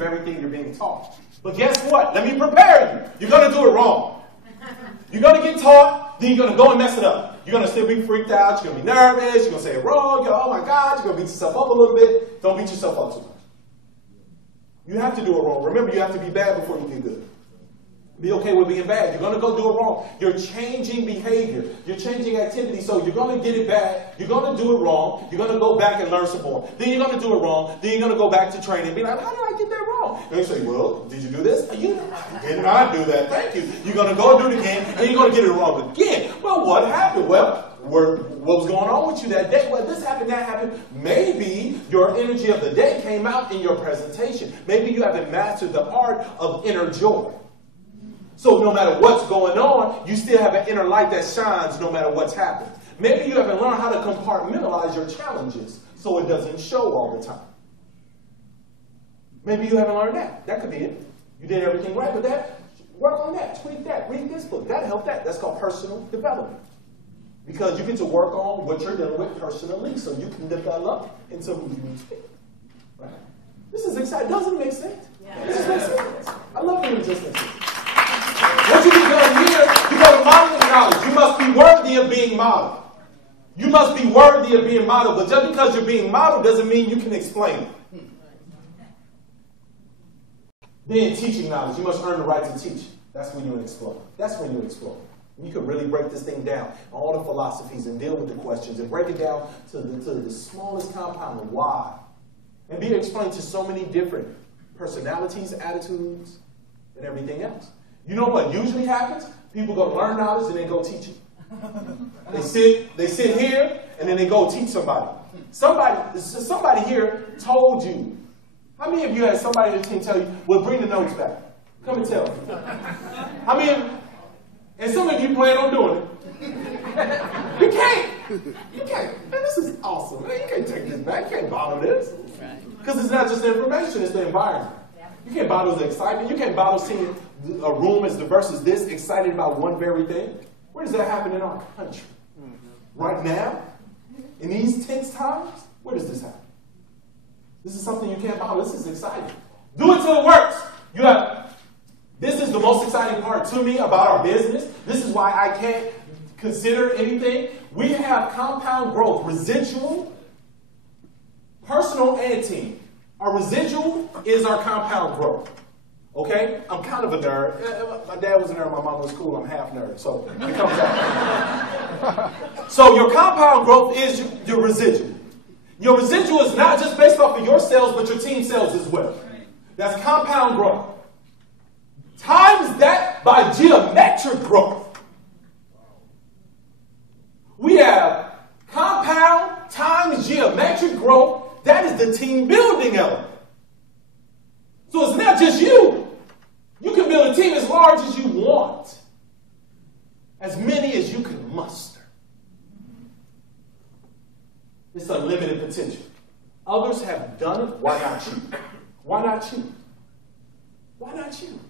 of everything you're being taught. But guess what? Let me prepare you. You're going to do it wrong. You're going to get taught, then you're going to go and mess it up. You're going to still be freaked out. You're going to be nervous. You're going to say it wrong. You're, oh my God. You're going to beat yourself up a little bit. Don't beat yourself up too much. You have to do it wrong. Remember, you have to be bad before you get good. Be okay with being bad. You're going to go do it wrong. You're changing behavior. You're changing activity. So you're going to get it bad. You're going to do it wrong. You're going to go back and learn some more. Then you're going to do it wrong. Then you're going to go back to training and be like, how did I get that wrong? And you say, well, did you do this? You did not do that. Thank you. You're going to go do it again, and you're going to get it wrong again. Well, what happened? Well, what was going on with you that day? Well, this happened, that happened. Maybe your energy of the day came out in your presentation. Maybe you haven't mastered the art of inner joy. So no matter what's going on, you still have an inner light that shines no matter what's happened. Maybe you haven't learned how to compartmentalize your challenges so it doesn't show all the time. Maybe you haven't learned that. That could be it. You did everything right, but work on that, tweak that, read this book. That'll help that. That's called personal development. Because you get to work on what you're dealing with personally so you can develop into who you need to be. Right? This is exciting. Doesn't it make sense? Yeah. This makes sense. I love when it just makes sense. What you be doing here, you go to modeling knowledge. You must be worthy of being modeled. You must be worthy of being modeled. But just because you're being modeled doesn't mean you can explain it. Then teaching knowledge. You must earn the right to teach. That's when you explode. That's when you explode. You can really break this thing down, all the philosophies, and deal with the questions, and break it down to the smallest compound of why. And be explained to so many different personalities, attitudes, and everything else. You know what usually happens? People go to learn knowledge and then go teach it. They sit here and then they go teach somebody. Somebody here told you. How many of you had somebody in the team tell you, well, bring the notes back? Come and tell me. How many? And some of you plan on doing it. You can't. You can't. Man, this is awesome. Man, you can't take this back. You can't bottle this. Because it's not just the information, it's the environment. You can't bottle the excitement. You can't bottle seeing a room as diverse as this, excited about one very thing. Where does that happen in our country? Right now? In these tense times? Where does this happen? This is something you can't bottle. This is exciting. Do it till it works. This is the most exciting part to me about our business. This is why I can't consider anything. We have compound growth, residual, personal, and team. Our residual is our compound growth. Okay? I'm kind of a nerd. My dad was a nerd. My mom was cool. I'm half nerd. So it comes out. So your compound growth is your residual. Your residual is not just based off of your cells, but your team cells as well. That's compound growth. Times that by geometric growth. We have compound times geometric growth. That is the team building element. So it's not just you. You can build a team as large as you want. As many as you can muster. It's unlimited potential. Others have done it. Why not you? Why not you? Why not you?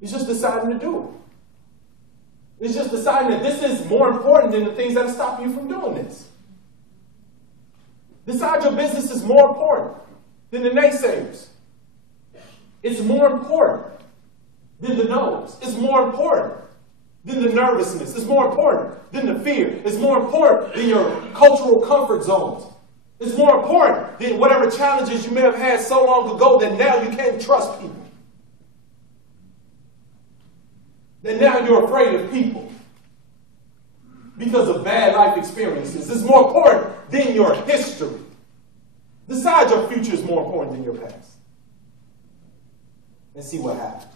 It's just deciding to do it. It's just deciding that this is more important than the things that are stopping you from doing this. Decide your business is more important than the naysayers. It's more important than the no's. It's more important than the nervousness. It's more important than the fear. It's more important than your cultural comfort zones. It's more important than whatever challenges you may have had so long ago that now you can't trust people. That now you're afraid of people because of bad life experiences. It's more important than your history. Decide your future is more important than your past. And see what happens.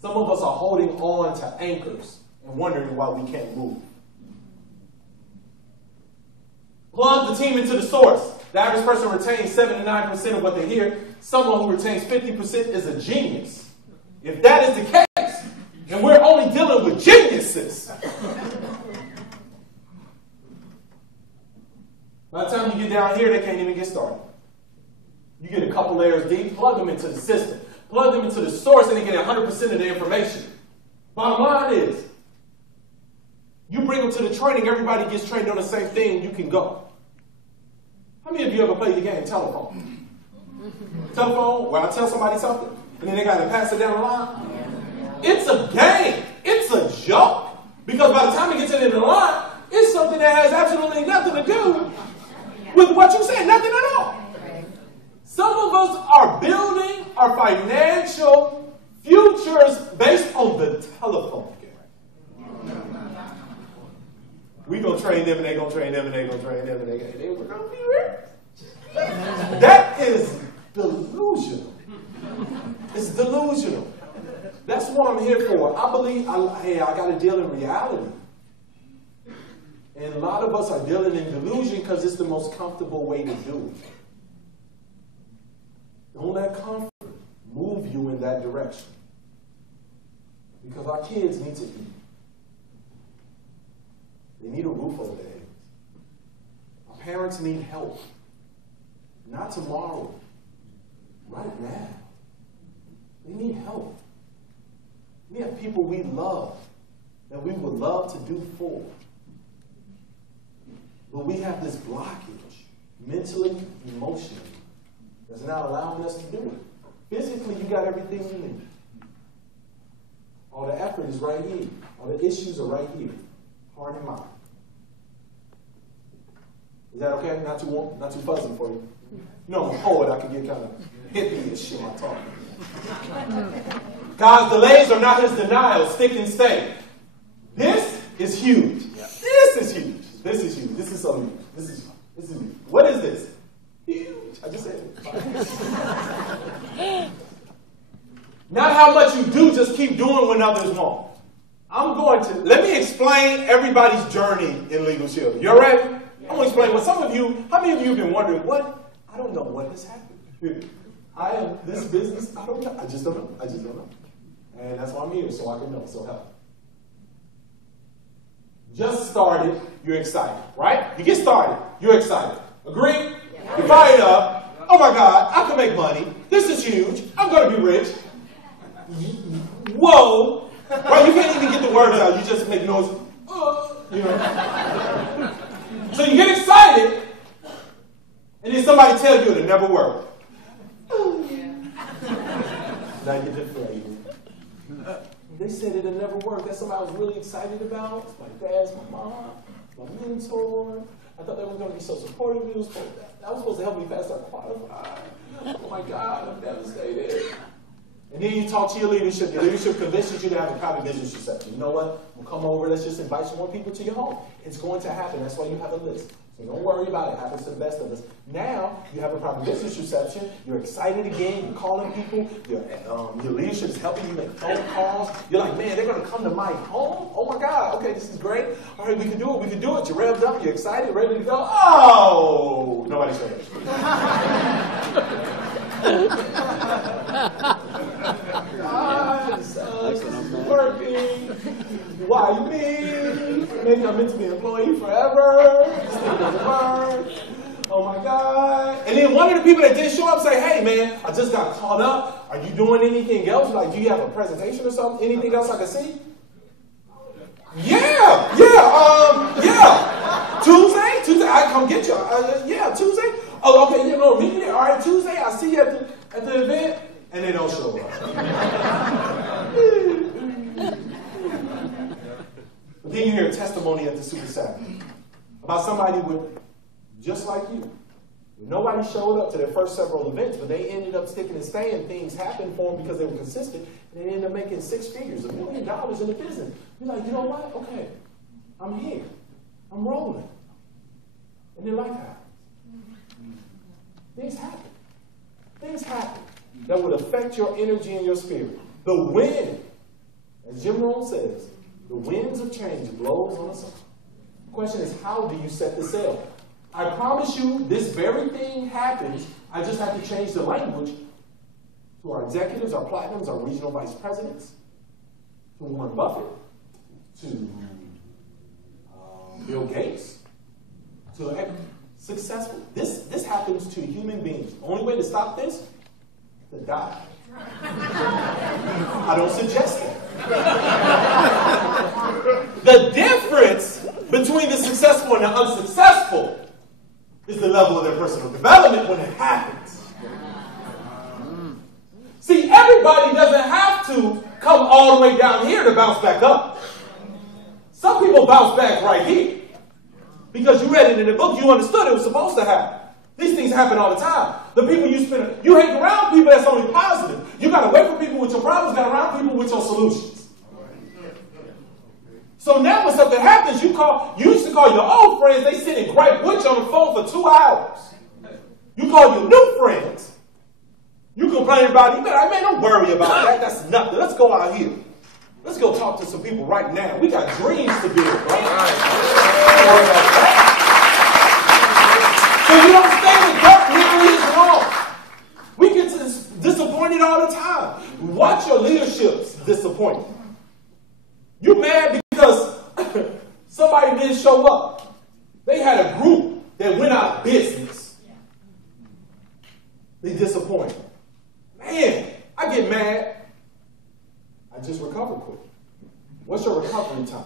Some of us are holding on to anchors and wondering why we can't move. Plug the team into the source. The average person retains 7 to 9% of what they hear. Someone who retains 50% is a genius. If that is the case, and we're only dealing with geniuses, by the time you get down here, they can't even get started. You get a couple layers deep, plug them into the system. Plug them into the source and they get 100% of the information. Bottom line is, you bring them to the training, everybody gets trained on the same thing, you can go. How many of you ever played the game telephone? Telephone, where I tell somebody something, and then they got to pass it down the line. It's a game. It's a joke. Because by the time it gets it in the line, it's something that has absolutely nothing to do with what you said. Nothing at all. Some of us are building our financial futures based on the telephone game. We're going to train them, and they're going to train them, and they're going to train them, and we're going to be rich. That is delusional. It's delusional. That's what I'm here for. I believe, I got to deal in reality. And a lot of us are dealing in delusion because it's the most comfortable way to do it. Don't let comfort move you in that direction. Because our kids need to eat. They need a roof over their heads. Our parents need help. Not tomorrow. Right now. They need help. We have people we love that we would love to do for. But we have this blockage, mentally, emotionally, that's not allowing us to do it. Physically, you got everything you need. All the effort is right here. All the issues are right here. Heart and mind. Is that okay? Not too fuzzy for you? You know, I'm a poet. I can get kind of hippie-ish in my talk. God's delays are not his denials. Stick and stay. This is huge. Yeah. This is huge. This is huge. This is so huge. This is huge. What is this? Huge. I just said it. Not how much you do, just keep doing when others won't. Let me explain everybody's journey in Legal Shield. You all ready? Yeah. I'm going to explain what how many of you have been wondering, I don't know what has happened. This business, I don't know. I just don't know. And that's why I'm here, so I can know. So help. Just started, you're excited, right? You get started, you're excited. Agree? Yeah. You're fired up. Oh my God, I can make money. This is huge. I'm going to be rich. Whoa. Right? You can't even get the words out. You just make noise. You know. So you get excited, and then somebody tells you it'll never work. Now you're afraid. They said it'll never work. That's something I was really excited about. My dad's, my mom, my mentor. I thought they were going to be so supportive. That was supposed to help me pass that qualified. Oh my God, I'm devastated. And then you talk to your leadership. Your leadership convinces you to have a private business reception. You know what? We'll come over. Let's just invite some more people to your home. It's going to happen. That's why you have a list. So don't worry about it. It happens to the best of us. Now, you have a private business reception. You're excited again. You're calling people. Your leadership is helping you make phone calls. You're like, man, they're going to come to my home? Oh, my God. Okay, this is great. All right, we can do it. We can do it. You're revved up. You're excited, ready to go. Oh! Nobody showed up. It's working. Why me? Maybe I'm meant to be an employee forever. This thing doesn't work. Oh my God. And then one of the people that didn't show up say, hey man, I just got caught up. Are you doing anything else? Like, do you have a presentation or something? Anything else I can see? Yeah. Tuesday, I come get you. Tuesday. Oh, okay, you know, meet me there. All right, Tuesday, I see you at the event. And they don't show up. But then you hear a testimony at the Super Saturday about somebody just like you. Nobody showed up to their first several events, but they ended up sticking and staying. Things happened for them because they were consistent, and they ended up making $6 figures, $1 million in the business. You're like, you know what? Okay, I'm here. I'm rolling. And then life happens. Things happen that would affect your energy and your spirit. The wind, as Jim Rohn says, the winds of change blows on us all. The question is, how do you set the sail? I promise you, this very thing happens. I just have to change the language to our executives, our platinums, our regional vice presidents, to Warren Buffett, to Bill Gates, to successful. This happens to human beings. The only way to stop this is to die. I don't suggest it. The difference between the successful and the unsuccessful is the level of their personal development when it happens. everybody doesn't have to come all the way down here to bounce back up. Some people bounce back right here. Because you read it in the book, you understood it was supposed to happen. These things happen all the time. The people you hang around people that's only positive. You got to wait for people with your problems, got around people with your solutions. So now when something happens, you used to call your old friends, they sit and gripe with you on the phone for 2 hours. You call your new friends, you complain about it, you be like, man, don't worry about that, that's nothing. Let's go out here. Let's go talk to some people right now. We got dreams to build, right? Don't worry about that. So you don't stay with dirt nearly as long. We get disappointed all the time. Watch your leadership's disappointed. You mad because somebody didn't show up. They had a group that went out of business. They disappointed. Man, I get mad. I just recover quick. What's your recovery time?